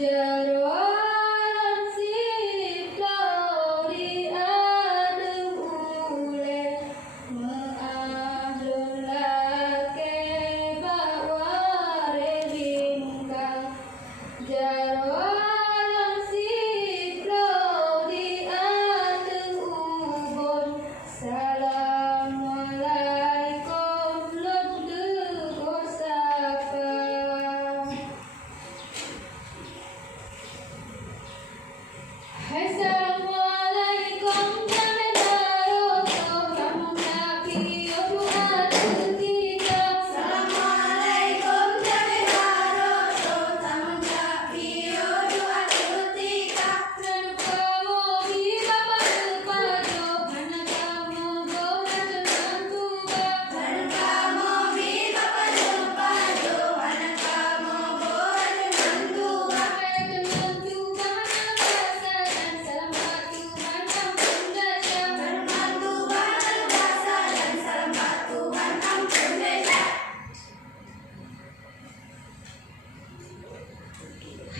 Jarwalan siplau di adem ule Meahlun lake baware bingkang Jarwalan siplau di adem ubon Assalamualaikum ledde gosapa Assalamualaikum jame baroto kamu nabi doa ketika Assalamualaikum jame baroto tamu nabi doa ketika dan kamu bila berpajo karena kamu gona tenang tuba dan kamu bisa berjumpa Tuhan kamu boleh mentua tenang tuba rasa dan selamat Tuhan ampun dosa Firman Tuhan kuasa dan selamat Tuhan ampun dosa.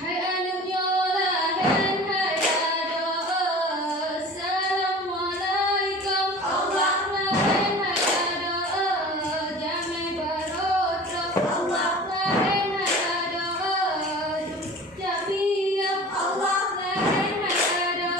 Hai anak nyola dan hai ado Assalamualaikum Allah dan hai ado jame baroto Allah dan hai ado jabiya Allah dan hai ado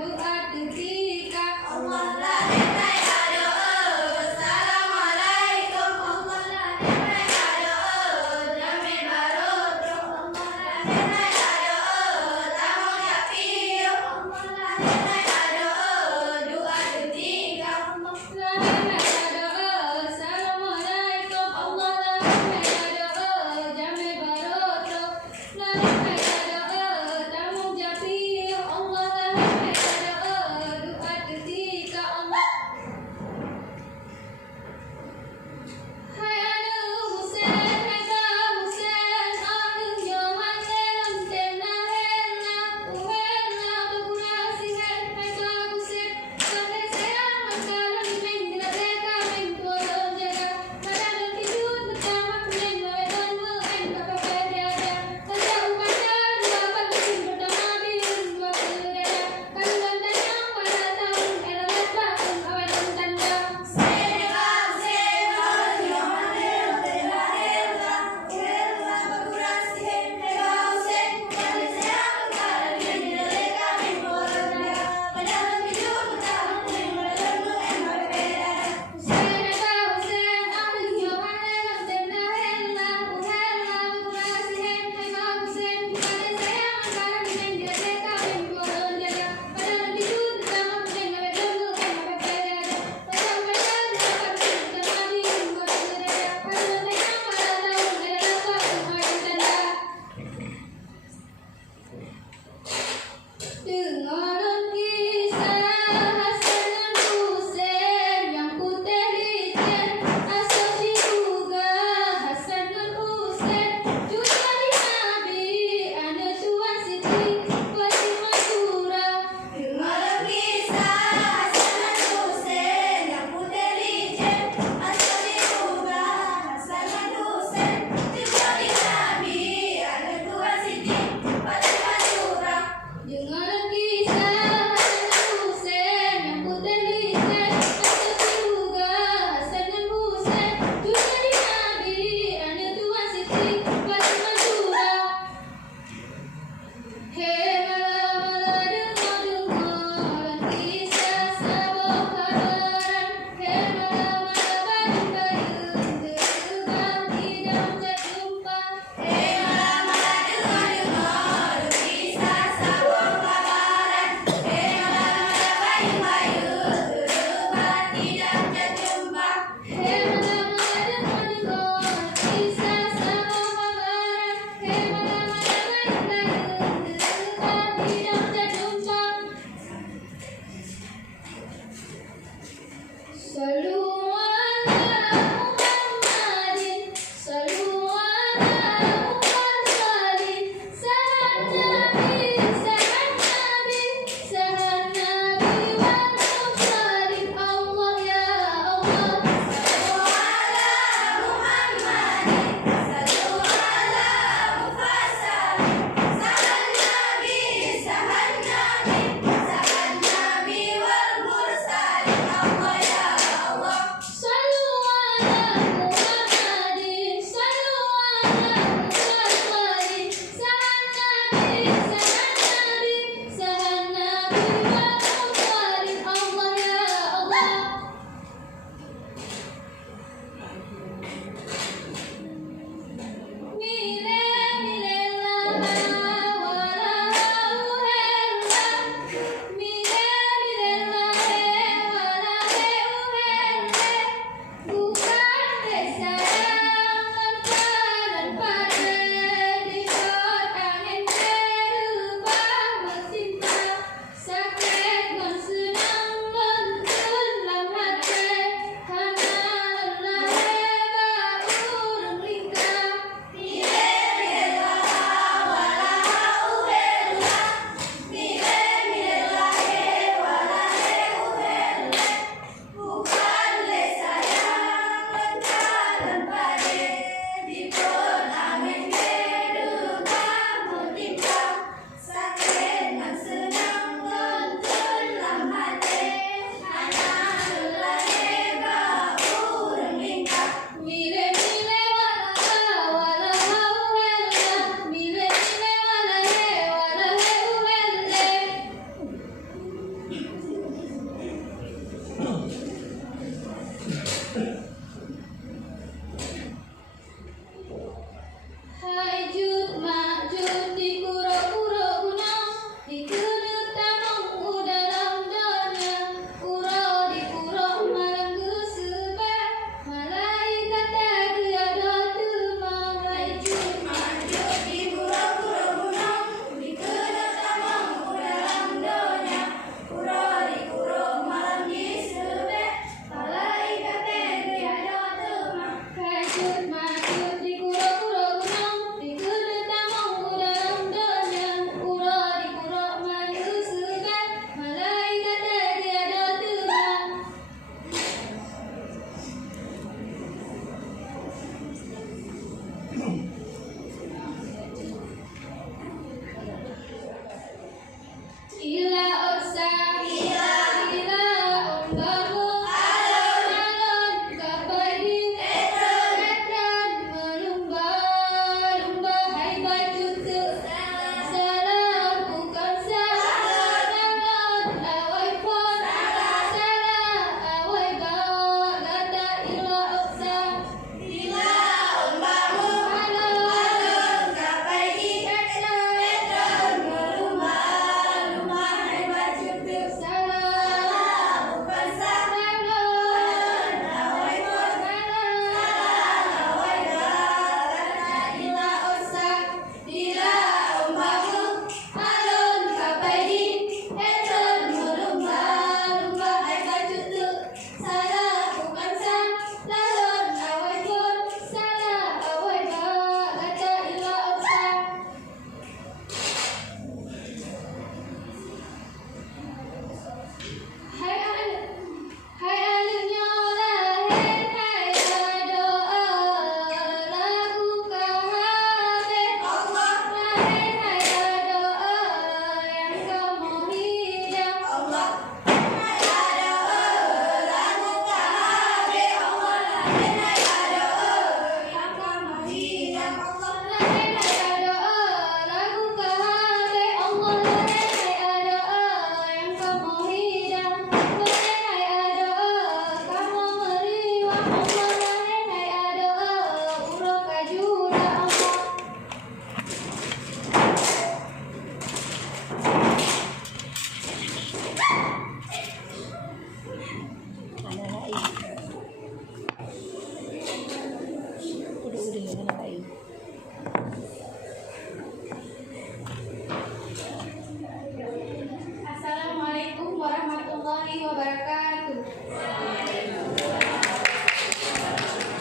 doa ketika Allah la ilaha illallah. Assalamualaikum Allah la ilaha illallah. Jame baroto Allah la ilaha illallah. Tamu nyapi Allah la ilaha illallah. Doa ketika Allah Assalamualaikum Allah jame baroto tamu jabi Allah doa ketika Allah Hai anu Husain